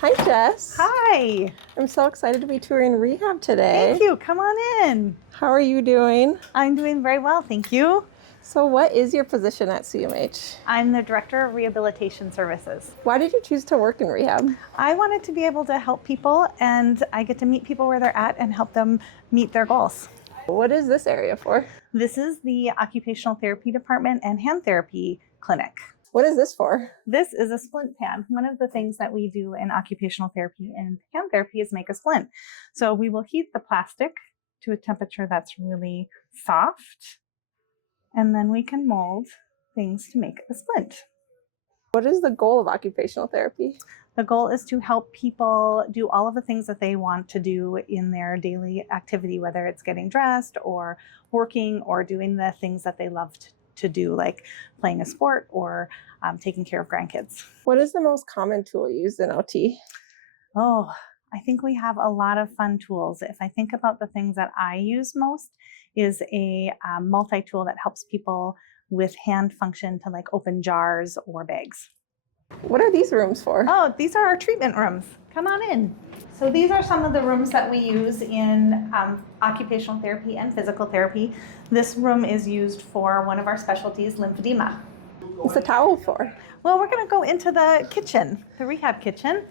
Hi, Jess. Hi. I'm so excited to be touring rehab today. Thank you. Come on in. How are you doing? I'm doing very well, thank you. So what is your position at CMH? I'm the Director of Rehabilitation Services. Why did you choose to work in rehab? I wanted to be able to help people, and I get to meet people where they're at and help them meet their goals. What is this area for? This is the Occupational Therapy Department and Hand Therapy Clinic. What is this for? This is a splint pan. One of the things that we do in occupational therapy and hand therapy is make a splint. So we will heat the plastic to a temperature that's really soft, and then we can mold things to make a splint. What is the goal of occupational therapy? The goal is to help people do all of the things that they want to do in their daily activity, whether it's getting dressed or working or doing the things that they love to do, like playing a sport or taking care of grandkids. What is the most common tool used in OT? Oh, I think we have a lot of fun tools. If I think about the things that I use most, is a multi-tool that helps people with hand function to like open jars or bags. What are these rooms for? Oh, these are our treatment rooms. Come on in. So these are some of the rooms that we use in occupational therapy and physical therapy. This room is used for one of our specialties, lymphedema. What's the towel for? Well, we're going to go into the kitchen, the rehab kitchen.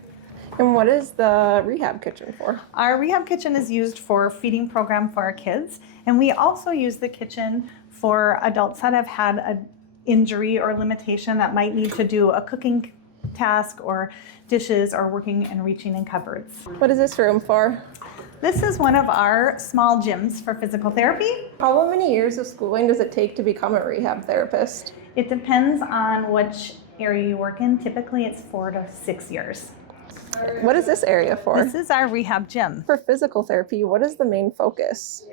And what is the rehab kitchen for? Our rehab kitchen is used for feeding program for our kids. And we also use the kitchen for adults that have had an injury or limitation that might need to do a cooking task or dishes or working and reaching in cupboards. What is this room for? This is one of our small gyms for physical therapy. How many years of schooling does it take to become a rehab therapist? It depends on which area you work in. Typically it's 4 to 6 years. What is this area for? This is our rehab gym. For physical therapy, what is the main focus?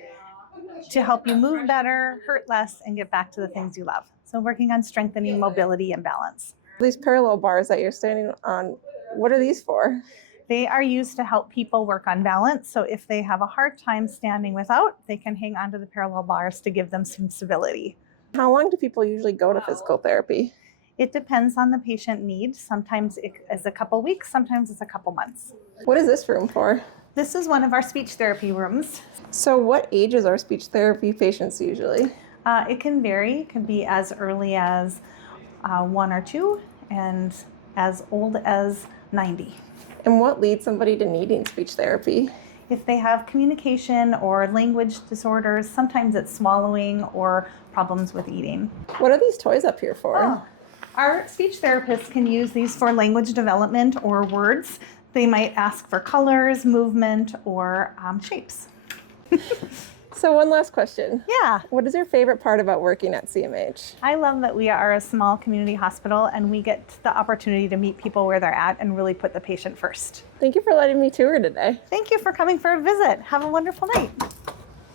To help you move better, hurt less, and get back to the things you love. So working on strengthening mobility and balance. These parallel bars that you're standing on, what are these for? They are used to help people work on balance. So if they have a hard time standing without, they can hang onto the parallel bars to give them some stability. How long do people usually go to physical therapy? It depends on the patient need. Sometimes it is a couple weeks, sometimes it's a couple months. What is this room for? This is one of our speech therapy rooms. So what ages are speech therapy patients usually? It can vary. It can be as early as 1 or 2 and as old as 90. And what leads somebody to needing speech therapy? If they have communication or language disorders, sometimes it's swallowing or problems with eating. What are these toys up here for? Oh, our speech therapists can use these for language development or words. They might ask for colors, movement, or shapes. So one last question. Yeah. What is your favorite part about working at CMH? I love that we are a small community hospital and we get the opportunity to meet people where they're at and really put the patient first. Thank you for letting me tour today. Thank you for coming for a visit. Have a wonderful night.